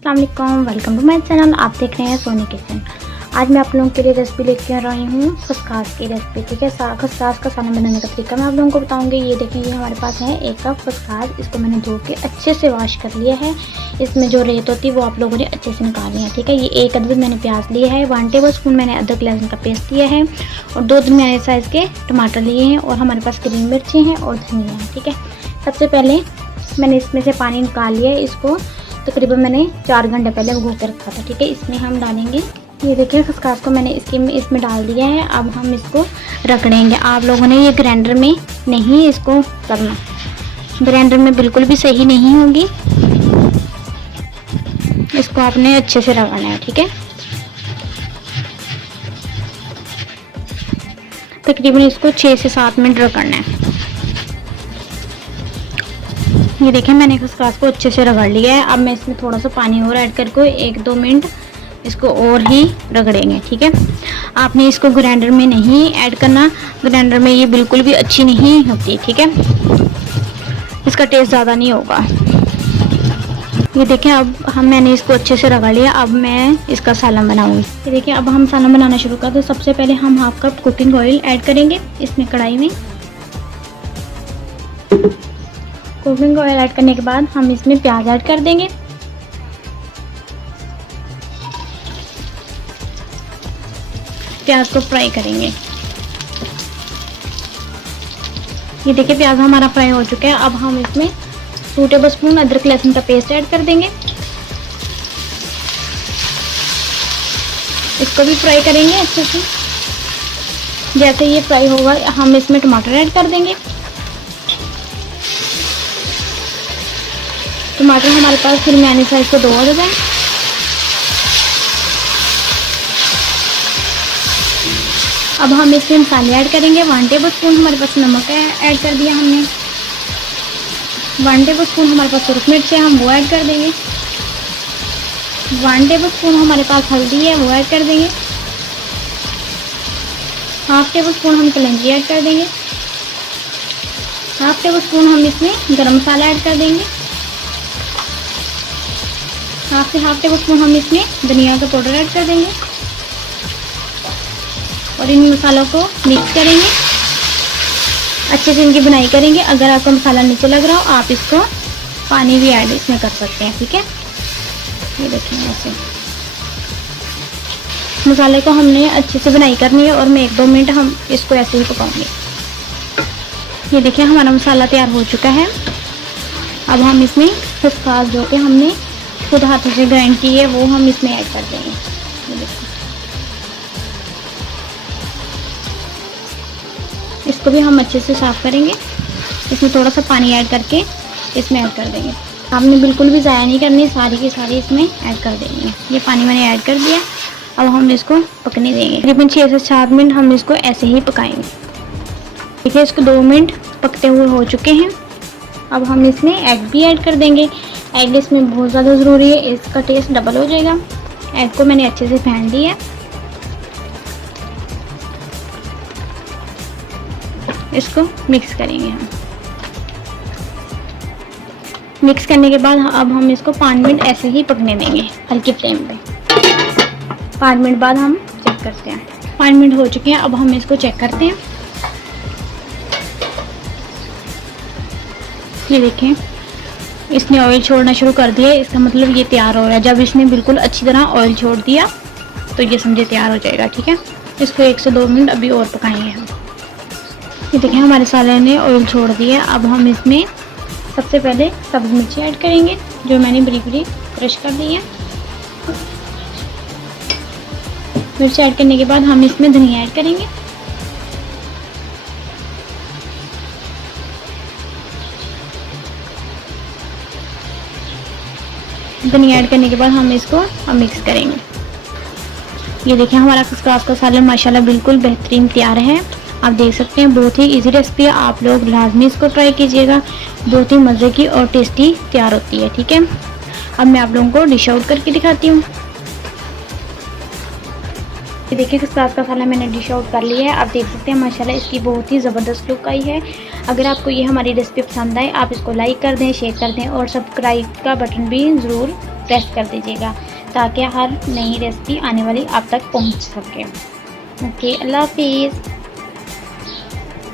अस्सलाम वालेकुम, welcome to my channel. आप देख रहे हैं सोनी किचन। आज मैं आप लोगों के लिए रेसिपी लेके आ रही हूँ खसखस की रेसिपी। ठीक है, खसखस का खाना बनाने का तरीका मैं आप लोगों को बताऊंगी। ये देखिए, ये हमारे पास है 1 कप खसखस। इसको मैंने धो के अच्छे से वॉश कर लिया है। इसमें जो रेत होती है वो आप लोगों ने अच्छे से निकालनी है। ठीक है, ये 1 अदरक मैंने प्याज लिया है, 1 टेबल स्पून मैंने अदरक लहसुन का पेस्ट लिया है और 2 दरमियाने साइज़ के टमाटर लिए हैं और हमारे पास ग्रीन मिर्ची हैं और धनिया है। ठीक है, सबसे पहले मैंने इसमें से पानी निकाल लिया है। इसको तकरीबन मैंने 4 घंटे पहले भिगो के रखा था। ठीक है, इसमें हम डालेंगे, ये देखिए खसखस को मैंने इसमें डाल दिया है। अब हम इसको रगड़ेंगे। आप लोगों ने ये ग्राइंडर में नहीं इसको करना, ग्राइंडर में बिल्कुल भी सही नहीं होगी। इसको आपने अच्छे से रगड़ना है। ठीक है, तकरीबन इसको 6 से 7 मिनट रगड़ना है। ये देखें, मैंने खसखस को अच्छे से रगड़ लिया है। अब मैं इसमें थोड़ा सा पानी और ऐड करके 1-2 मिनट इसको और ही रगड़ेंगे। ठीक है, आपने इसको ग्राइंडर में नहीं ऐड करना, ग्राइंडर में ये बिल्कुल भी अच्छी नहीं होती। ठीक है, इसका टेस्ट ज़्यादा नहीं होगा। ये देखें, अब मैंने इसको अच्छे से रगड़ लिया। अब मैं इसका सालन बनाऊंगी। ये देखें, अब हम सालन बनाना शुरू कर। तो सबसे पहले हम 1/2 कप कुकिंग ऑयल ऐड करेंगे इसमें कढ़ाई में। कुकिंग ऑयल ऐड करने के बाद हम इसमें प्याज ऐड कर देंगे। प्याज को फ्राई करेंगे। ये देखिए, प्याज हमारा फ्राई हो चुका है। अब हम इसमें 2 टेबल स्पून अदरक लहसुन का पेस्ट ऐड कर देंगे। इसको भी फ्राई करेंगे अच्छे से। जैसे ये फ्राई होगा हम इसमें टमाटर ऐड कर देंगे। टमाटर हमारे पास दरमियाने साइज के 2 अदद हैं। अब हम इसमें मसाले ऐड करेंगे। 1 टेबल स्पून हमारे पास नमक ऐड कर दिया हमने। 1 टेबल स्पून हमारे पास सुरख मिर्च है, हम वो ऐड कर देंगे। 1 टेबल स्पून हमारे पास हल्दी है, वो ऐड कर देंगे। 1/2 टेबल स्पून हम कलौंजी ऐड कर देंगे। 1/2 टेबल स्पून हम इसमें गरम मसाला ऐड कर देंगे। 1/2 टेबल स्पून हम इसमें धनिया का पाउडर ऐड कर देंगे और इन मसालों को मिक्स करेंगे। अच्छे से इनकी बुनाई करेंगे। अगर आपका मसाला नीचे लग रहा हो आप इसको पानी भी ऐड इसमें कर सकते हैं। ठीक है, ये देखिए, ऐसे मसाले को हमने अच्छे से बुनाई करनी है और मैं 1-2 मिनट हम इसको ऐसे ही पकाऊंगी। ये देखिए, हमारा मसाला तैयार हो चुका है। अब हम इसमें खसखस जो कि हमने खुद हाथों से ग्राइंड की है वो हम इसमें ऐड कर देंगे। ये देखिए, इसको भी हम अच्छे से साफ़ करेंगे। इसमें थोड़ा सा पानी ऐड करके इसमें ऐड कर देंगे। आपने बिल्कुल भी ज़ाया नहीं करनी, सारी की सारी इसमें ऐड कर देंगे। ये पानी मैंने ऐड कर दिया। अब हम इसको पकने देंगे। तकरीबन 6 से 7 मिनट हम इसको ऐसे ही पकाएंगे। देखिए, इसको 2 मिनट पकते हुए हो चुके हैं। अब हम इसमें एग भी ऐड कर देंगे। एग इसमें बहुत ज़्यादा ज़रूरी है, इसका टेस्ट डबल हो जाएगा। एग को मैंने अच्छे से फेंट दिया। इसको मिक्स करेंगे हम। मिक्स करने के बाद अब हम इसको 5 मिनट ऐसे ही पकने देंगे हल्की फ्लेम पे। 5 मिनट बाद हम चेक करते हैं। 5 मिनट हो चुके हैं। अब हम इसको चेक करते हैं। ये देखें, इसने ऑयल छोड़ना शुरू कर दिया। इसका मतलब ये तैयार हो रहा है। जब इसने बिल्कुल अच्छी तरह ऑयल छोड़ दिया तो ये समझे तैयार हो जाएगा। ठीक है, इसको 1 से 2 मिनट अभी और पकाएंगे हम। ये देखें, हमारे सालन ने ऑयल छोड़ दिया। अब हम इसमें सबसे पहले सब्ज़ मिर्ची ऐड करेंगे जो मैंने बरीक बरीक क्रश कर दी है। मिर्ची ऐड करने के बाद हम इसमें धनिया ऐड करेंगे। धनिया ऐड करने के बाद हम इसको मिक्स करेंगे। ये देखिए, हमारा खसखस का सालन माशाल्लाह बिल्कुल बेहतरीन तैयार है। आप देख सकते हैं, बहुत ही इजी रेसिपी है। आप लोग लाजमी इसको ट्राई कीजिएगा। बहुत ही मज़े की और टेस्टी तैयार होती है। ठीक है, अब मैं आप लोगों को डिश आउट करके दिखाती हूँ। ये देखिए, खसखस का सालन मैंने डिश आउट कर लिया है। आप देख सकते हैं माशाल्लाह इसकी बहुत ही ज़बरदस्त लुक आई है। अगर आपको ये हमारी रेसिपी पसंद आए आप इसको लाइक कर दें, शेयर कर दें और सब्सक्राइब का बटन भी ज़रूर प्रेस कर दीजिएगा ताकि हर नई रेसिपी आने वाली आप तक पहुंच सके। ओके, अल्लाह हाफिज़।